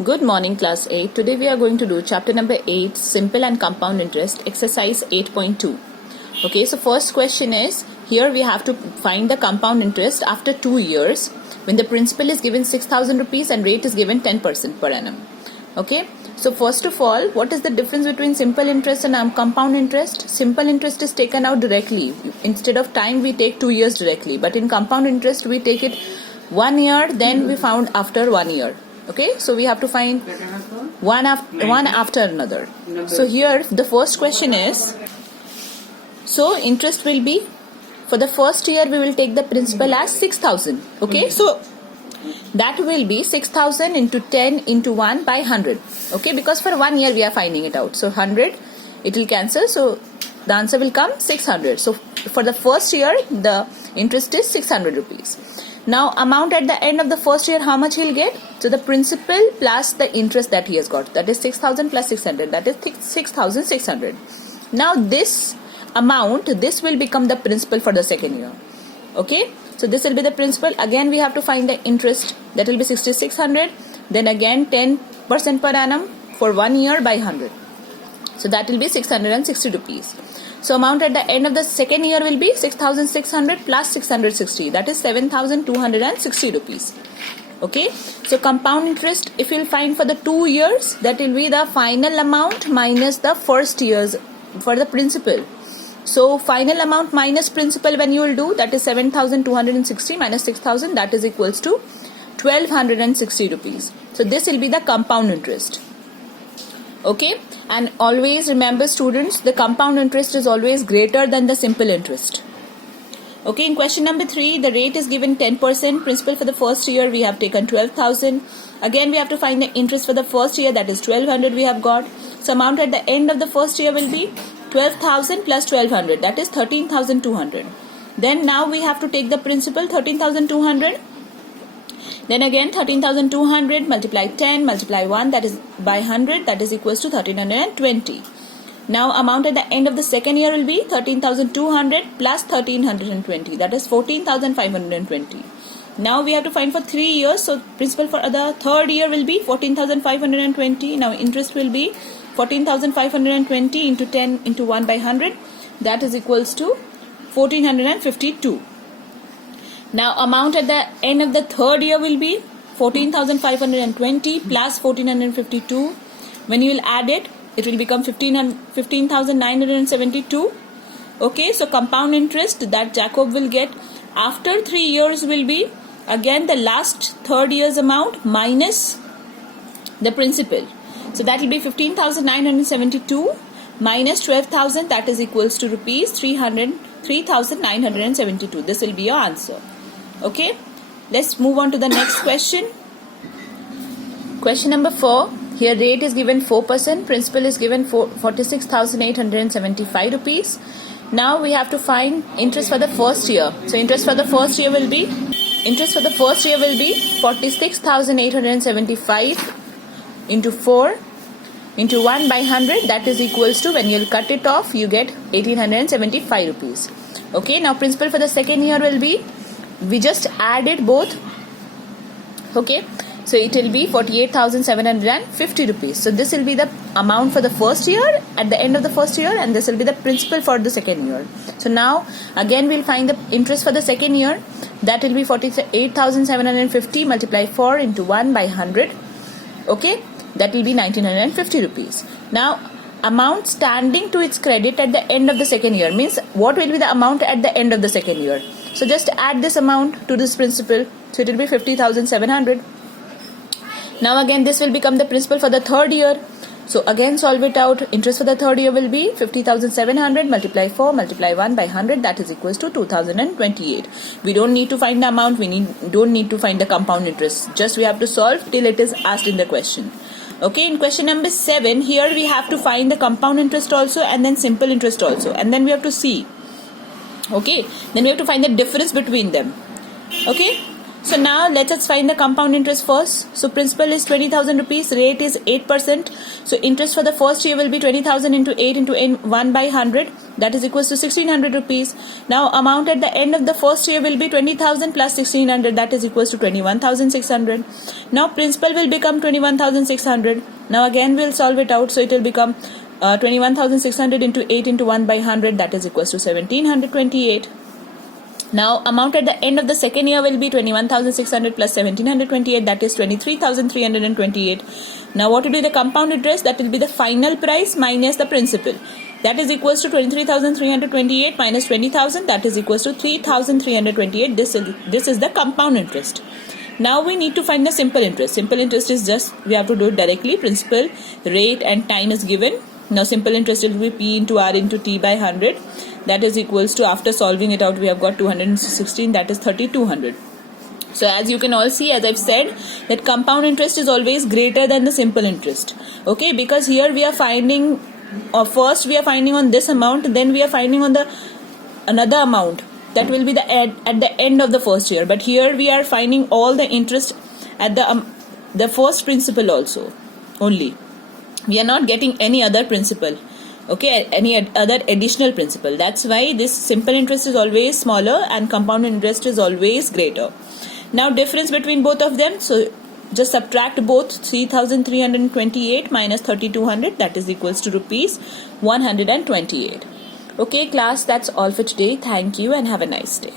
Good morning, class 8. Today we are going to do chapter number 8, simple and compound interest, exercise 8.2. Okay, so first question is, here we have to find the compound interest after 2 years when the principal is given 6,000 rupees and rate is given 10% per annum. Okay, so first of all, what is the difference between simple interest and compound interest? Simple interest is taken out directly. Instead of time, we take 2 years directly. But in compound interest, we take it 1 year, then we found after 1 year. Okay, so we have to find one after another. So here the first question is, so interest will be, for the first year we will take the principal as 6,000. Okay, so that will be 6,000 into 10 into 1 by 100. Okay, because for 1 year we are finding it out. So 100, it will cancel. So the answer will come 600. So for the first year, the interest is 600 rupees. Now amount at the end of the first year, how much he'll get? So the principal plus the interest that he has got, that is 6,000 plus 600, that is 6,600. Now this amount, this will become the principal for the second year. Okay, so this will be the principal. Again we have to find the interest, that will be 6,600. Then again 10% per annum for 1 year by 100. So that will be 660 rupees. So amount at the end of the second year will be 6,600 plus 660, that is 7,260 rupees. Okay, so compound interest, if you will find for the 2 years, that will be the final amount minus the first year's for the principal. So final amount minus principal when you will do, that is 7,260 minus 6,000, that is equals to 1,260 rupees. So this will be the compound interest. Okay, and always remember students, the compound interest is always greater than the simple interest. Okay, in question number 3, the rate is given 10%, principal for the first year we have taken 12,000. Again we have to find the interest for the first year, that is 1,200 we have got. So amount at the end of the first year will be 12,000 plus 1,200, that is 13,200. Then now we have to take the principal 13,200. Then again 13,200 multiply 10 multiply 1, that is by 100, that is equals to 1,320. Now amount at the end of the second year will be 13,200 plus 1,320, that is 14,520. Now we have to find for 3 years, so principal for the third year will be 14,520. Now interest will be 14,520 into 10 into 1 by 100, that is equals to 1,452. Now amount at the end of the third year will be 14,520 plus 1,452. When you will add it, it will become 15,972. Okay, so compound interest that Jacob will get after 3 years will be again the last third year's amount minus the principal. So that will be 15,972 minus 12,000, that is equals to rupees 3,972. This will be your answer. Okay, let's move on to the next question. Question number 4. Here rate is given 4%, principal is given 46,875 rupees. Now we have to find interest for the first year. So interest for the first year will be 46,875 into 4 into 1 by 100, that is equals to, when you will cut it off, you get 1,875 rupees. Okay, now principal for the second year will be, we just added both. Okay, so it will be 48,750 rupees. So this will be the amount for the first year at the end of the first year, and this will be the principal for the second year. So now again we'll find the interest for the second year, that will be 48,750 multiply 4 into 1 by 100. Okay, that will be 1,950 rupees. Now amount standing to its credit at the end of the second year means what will be the amount at the end of the second year. So just add this amount to this principal, so it will be 50,700. Now again this will become the principal for the third year. So again solve it out. Interest for the third year will be 50,700 multiply 4 multiply 1 by 100, that is equals to 2,028. We don't need to find the amount, don't need to find the compound interest. Just we have to solve till it is asked in the question. Okay, in question number 7, here we have to find the compound interest also and then simple interest also, and then we have to see. Okay, then we have to find the difference between them. Okay, So now let us find the compound interest first. So principal is 20,000 rupees, rate is 8%. So interest for the first year will be 20,000 into 8 into 1 by 100. That is equals to 1600 rupees. Now amount at the end of the first year will be 20,000 plus 1600. That is equals to 21,600. Now principal will become 21,600. Now again we'll solve it out. So it will become 21,600 into 8 into 1 by 100. That is equals to 1728. Now amount at the end of the second year will be 21,600 plus 1728, that is 23,328. Now what will be the compound interest? That will be the final price minus the principal. That is equals to 23,328 minus 20,000, that is equals to 3,328. This is the compound interest. Now we need to find the simple interest. Simple interest is just, we have to do it directly. Principal, rate and time is given. Now simple interest will be P into R into T by 100. That is equals to, after solving it out, we have got 216, that is 3,200. So as you can all see, as I've said, that compound interest is always greater than the simple interest. Okay, because here we are finding, first we are finding on this amount, then we are finding on the another amount. That will be at the end of the first year. But here we are finding all the interest at the first principal also only. We are not getting any other principal. Okay, any other additional principal. That's why this simple interest is always smaller and compound interest is always greater. Now difference between both of them, so just subtract both. 3,328 minus 3,200, that is equals to rupees 128. Okay class, that's all for today. Thank you and have a nice day.